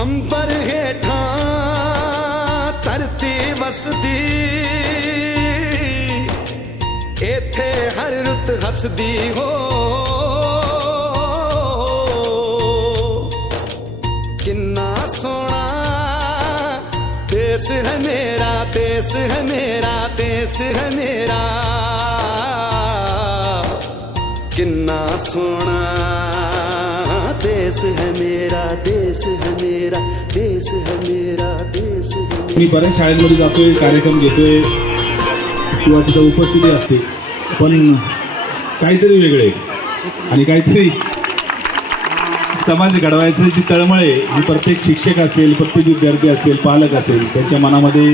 ਅੰਬਰ ਹੇਠਾਂ ਧਰਤੀ ਵਸਦੀ। ਇੱਥੇ ਹਰ ਰੁੱਤ ਹੱਸਦੀ ਹੋ। देश है मेरा देश है मेरा देश है मेरा। किन्ना सोना देश है मेरा देश है मेरा देश है मेरा देश है मी बऱ्याच शाळेमध्ये जातोय कार्यक्रम घेतोय किंवा तिथं उपस्थिती असते पण काहीतरी वेगळे आणि काहीतरी समाज घडवायचं जी तळमळ आहे ही प्रत्येक शिक्षक असेल प्रत्येक विद्यार्थी असेल पालक असेल त्यांच्या मनामध्ये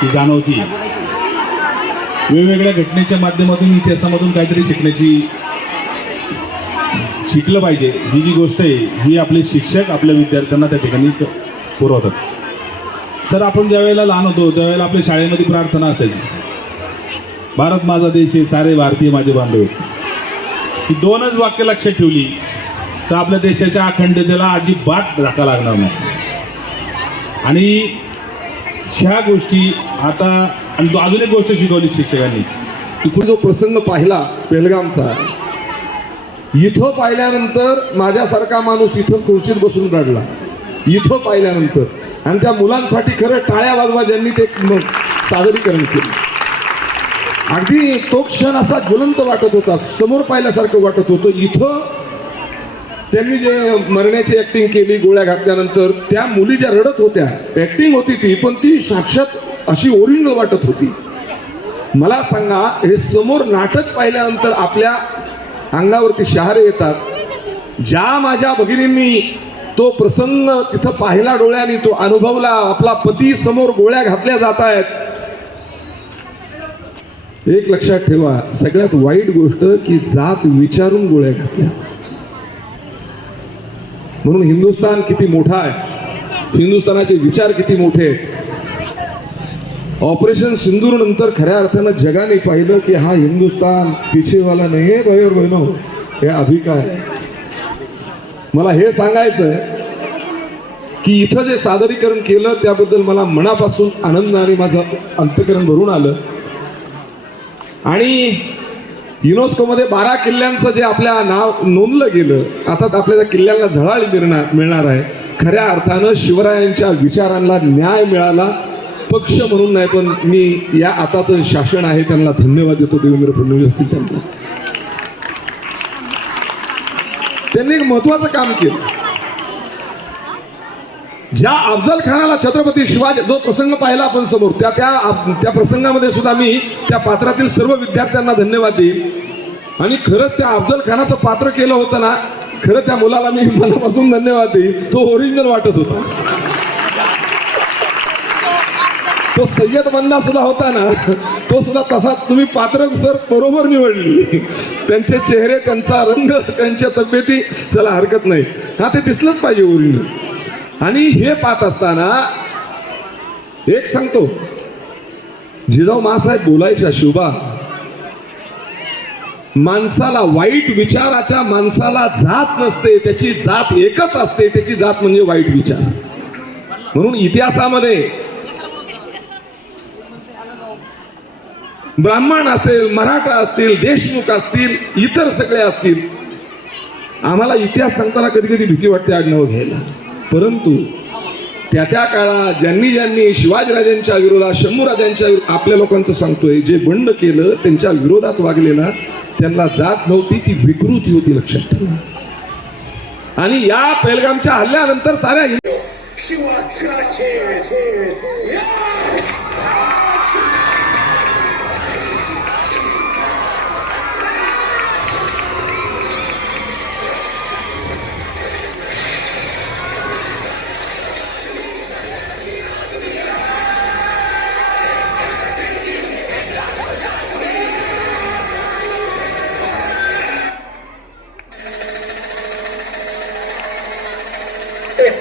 ती जाणवती वेगवेगळ्या घटनेच्या माध्यमातून इतिहासामधून काहीतरी शिकण्याची शिकलं पाहिजे. ही जी गोष्ट आहे ही आपले शिक्षक आपल्या विद्यार्थ्यांना त्या ठिकाणी पुरवतात. सर आपण ज्यावेळेला लहान होतो त्यावेळेला आपल्या शाळेमध्ये प्रार्थना असायची. भारत माझा देश आहे सारे भारतीय माझे बांधव ही दोनच वाक्य लक्षात ठेवली. तर आपल्या देशाच्या अखंडतेला अजिबात धक्का लागणार नाही. आणि ह्या गोष्टी आता आणि दो- अजून एक गोष्ट शिकवली शिक्षकांनी की जो प्रसंग पाहिला बेलगामचा इथं पाहिल्यानंतर माझ्यासारखा माणूस इथं खुर्चीत बसून रडला. इथं पाहिल्यानंतर. आणि त्या मुलांसाठी खरं टाळ्या वाजवा ज्यांनी ते सादरीकरण केलं. अगदी तो क्षण असा ज्वलंत वाटत होता समोर पाहिल्यासारखं वाटत होतं इथं त्यांनी जे मरण्याची ऍक्टिंग केली गोळ्या घातल्यानंतर त्या मुली ज्या रडत होत्या ऍक्टिंग होती ती पण ती साक्षात अशी ओरिजिनल वाटत होती. मला सांगा हे समोर नाटक पाहिल्यानंतर आपल्या अंगावरती शहारे येतात. ज्या माझ्या भगिनींनी तो प्रसंग तिथं पाहिला डोळ्याने तो अनुभवला आपला पती समोर गोळ्या घातल्या जात आहेत. एक लक्षात ठेवा सगळ्यात वाईट गोष्ट की जात विचारून गोळ्या घातल्या. म्हणून हिंदुस्थान किती मोठा आहे? हिंदुस्थानाचे विचार किती मोठे आहेत? ऑपरेशन सिंदूर नंतर खऱ्या अर्थानं जगाने पाहिलं की हा हिंदुस्तान पिछेवाला नाही आहे भाई बहिणो. हे अभिकार आहे. मला हे सांगायचं आहे की इथं जे सादरीकरण केलं त्याबद्दल मला मनापासून आनंद आणि माझं अंतकरण भरून आलं. आणि युनेस्कोमध्ये बारा किल्ल्यांचं जे आपल्या नाव नोंदलं गेलं आता तर आपल्या त्या किल्ल्यांना झळाळी मिळणार मिळणार आहे. खऱ्या अर्थानं शिवरायांच्या विचारांना न्याय मिळाला पक्ष म्हणून नाही पण मी या आताचं शासन आहे त्यांना धन्यवाद देतो देवेंद्र फडणवीस असतील त्यांना. त्यांनी एक महत्वाचं काम केलं. ज्या अफजल खानाला छत्रपती शिवाजी जो प्रसंग पाहिला आपण समोर त्या त्या त्या प्रसंगामध्ये सुद्धा मी त्या पात्रातील सर्व विद्यार्थ्यांना धन्यवाद देईन. आणि खरंच त्या अफजल खानाचं पात्र केलं होतं ना खरं त्या मुलाला मी मनापासून धन्यवाद देईन. तो ओरिजिनल वाटत होता. तो सय्यद बंदा सुद्धा होता ना तो सुद्धा तसा तुम्ही पात्र सर बरोबर निवडली. त्यांचे चेहरे त्यांचा रंग त्यांच्या तब्येती चला हरकत नाही. हा ते दिसलंच पाहिजे ओरिजिनल आणि हे पाहत असताना एक सांगतो. जिजाऊ मासाहेब बोलायच्या शुभा माणसाला वाईट विचाराच्या माणसाला जात नसते त्याची जात एकच असते त्याची जात म्हणजे वाईट विचार. म्हणून इतिहासामध्ये ब्राह्मण असेल मराठा असतील देशमुख असतील इतर सगळे असतील आम्हाला इतिहास सांगताना कधी कधी भीती वाटते आडनाव घ्यायला. परंतु त्या त्या काळात ज्यांनी ज्यांनी शिवाजीराजांच्या विरोधात शंभूराजांच्या आपल्या लोकांचं सांगतोय जे बंड केलं त्यांच्या विरोधात वागले ना त्यांना जात नव्हती ती विकृती होती लक्षात ठेवा. आणि या पेलगामच्या हल्ल्यानंतर साऱ्या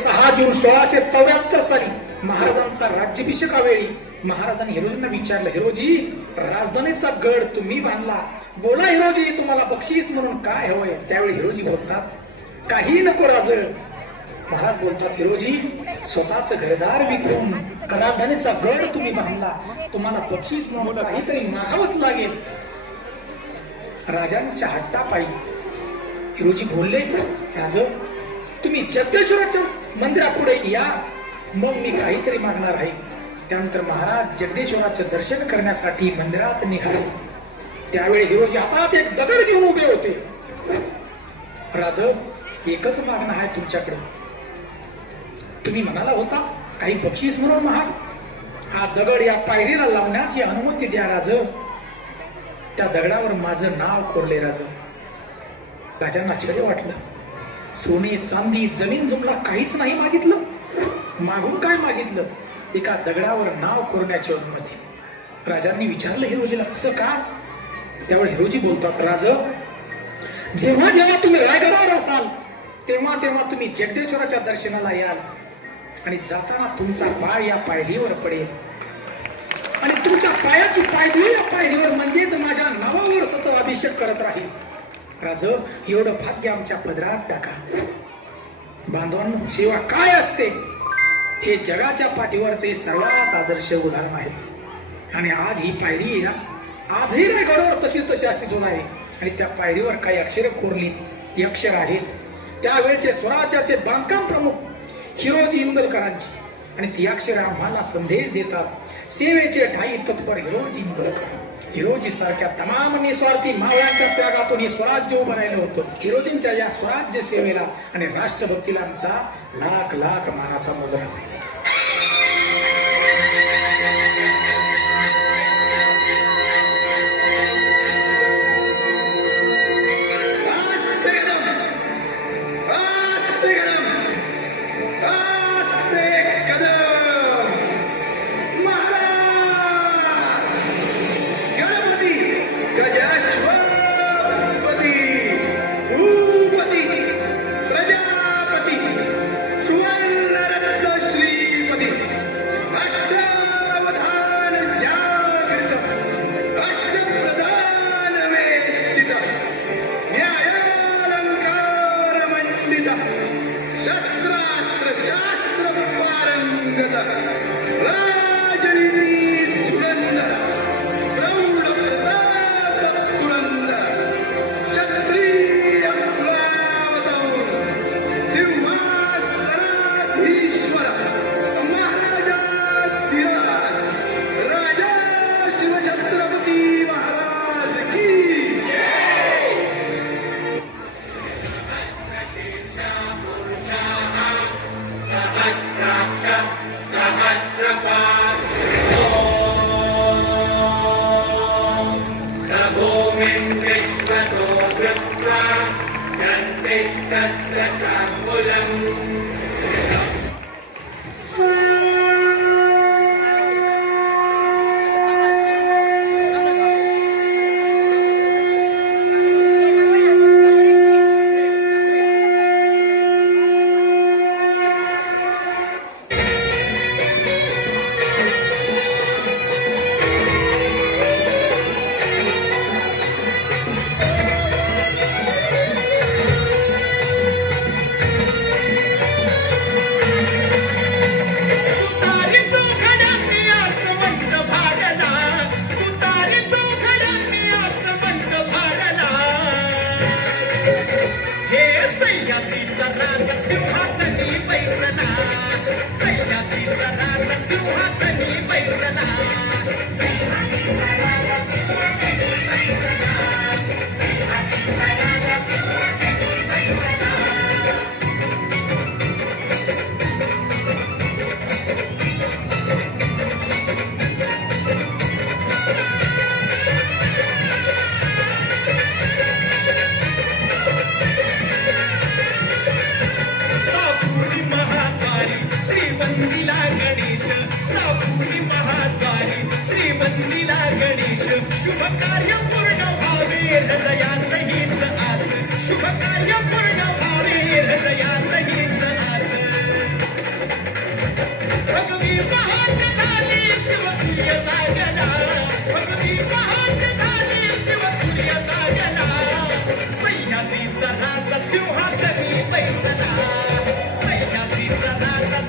सहा जून सोळाशे चौऱ्याहत्तर साली महाराजांचा राज्याभिषेकावेळी महाराजांनी हिरोजींना विचारलं हिरोजी राजधानीचा गड तुम्ही बांधला. बोला हिरोजी तुम्हाला बक्षीस म्हणून काय हवंय? त्यावेळी हिरोजी बोलतात काही नको राज. महाराज बोलतात हिरोजी स्वतःच घरदार विकून राजधानीचा गड तुम्ही बांधला. तुम्हाला बक्षीस म्हणून काहीतरी मागावंच लागेल. राजांच्या हट्टापायी हिरोजी बोलले राज तुम्ही जगदेश्वराच्या मंदिरापुढे या. मग मी काहीतरी मागणार आहे. त्यानंतर महाराज जगदेश्वराचं दर्शन करण्यासाठी मंदिरात निघाले. त्यावेळी हिरोजी आता एक दगड घेऊन उभे होते. राज एकच मागणं आहे तुमच्याकडे. तुम्ही म्हणाला होता काही बक्षीस म्हणून महाग. हा दगड या पायरीला लावण्याची अनुमती द्या राज. त्या दगडावर माझं नाव कोरले राज. राजांना आश्चर्य वाटलं. सोने चांदी जमीन जुमला काहीच नाही मागितलं. मागून काय मागितलं? एका दगडावर नाव कोरण्याच्या अनुमती. राजांनी विचारलं हिरोजीला कसं का? त्यावेळी हिरोजी बोलतात राज जेव्हा जेव्हा तुम्ही रायगडावर असाल तेव्हा तेव्हा तुम्ही जगदेश्वराच्या दर्शनाला याल. आणि जाताना तुमचा पाय या पायरीवर पडेल. आणि तुमच्या पायाची पायरी या पायरीवर म्हणजेच माझ्या नावावर सतत अभिषेक करत राहील. राज एवढं भाग्य आमच्या पदरात टाका. बांधवांनो सेवा काय असते? हे जगाच्या पाठीवरचे सर्वात आदर्श उदाहरण आहे. आणि आज ही पायरी आहे ना आजही रेकॉर्डवर तशी तशी अस्तित्व आहे. आणि त्या पायरीवर काही अक्षरे कोरली ती अक्षर आहेत. त्यावेळचे स्वराज्याचे बांधकाम प्रमुख हिरोजी इंदलकरांची. आणि ती अक्षरे आम्हाला संदेश देतात सेवेचे ठाई तत्पर हिरोजी इंदलकर. हिरोजी सारख्या तमाम निस्वार्थी मावळ्यांच्या त्यागातून हे स्वराज्य उभं राहिलं होतं हिरोजींच्या या स्वराज्य सेवेला आणि राष्ट्रभक्तीला आमचा लाख लाख मानाचा मुद्रा استتشعبلا श्रीमंदिला गणेश स्थापनी महाद्वारी. श्रीमंदिला गणेश शुभ कार्य पूर्ण भावे हृदयात हीच आस. शुभ कार्य पूर्ण भावे हृदयात हीच आस. भगवी महान झाली शिवसूर्य जागला भगवी महान झाली शिवसूर्य जागला सह्याद्रीचा राजा सिंहासनी बैसला सह्याद्रीचा राजा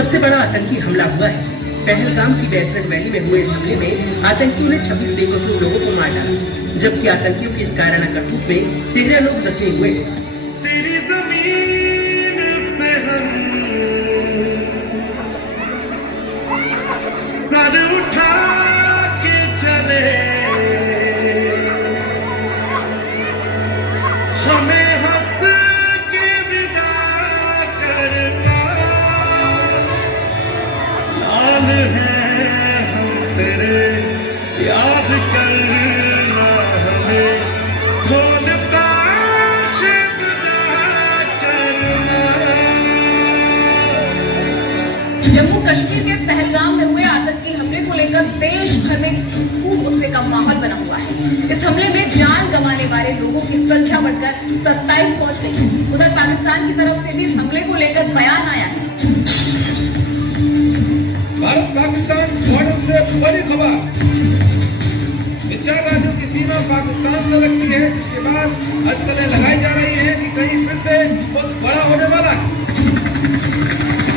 سب سے بڑا آتنکی حملہ ہوا ہے پہلگام کی بیسرٹ ویلی میں ہوئے اس حملے میں آتنکیوں نے چھبیس بے قصور لوگوں کو مار ڈالا جبکہ آتنکیوں کی اس کارانہ کرتوت میں تیرہ لوگ زخمی ہوئے تیرے یاد کرنا جموں کشمیر کے پہلگام میں ہوئے آتنکی حملے کو لے کر دیش بھر میں خوب غصے کا ماحول بنا ہوا ہے۔ اس حملے میں جان گنوانے والے لوگوں کی سنکھیا بڑھ کر ستائیس پہنچ گئی۔ ادھر پاکستان کی طرف سے بھی اس حملے کو لے کر بیان آیا۔ ہے بھارت پاکستان से बड़ी खबर। इन राज्यों की सीमा पाकिस्तान से लगती है। जिसके बाद अटकलें लगाई जा रही है कि कहीं फिर से बहुत बड़ा होने वाला है।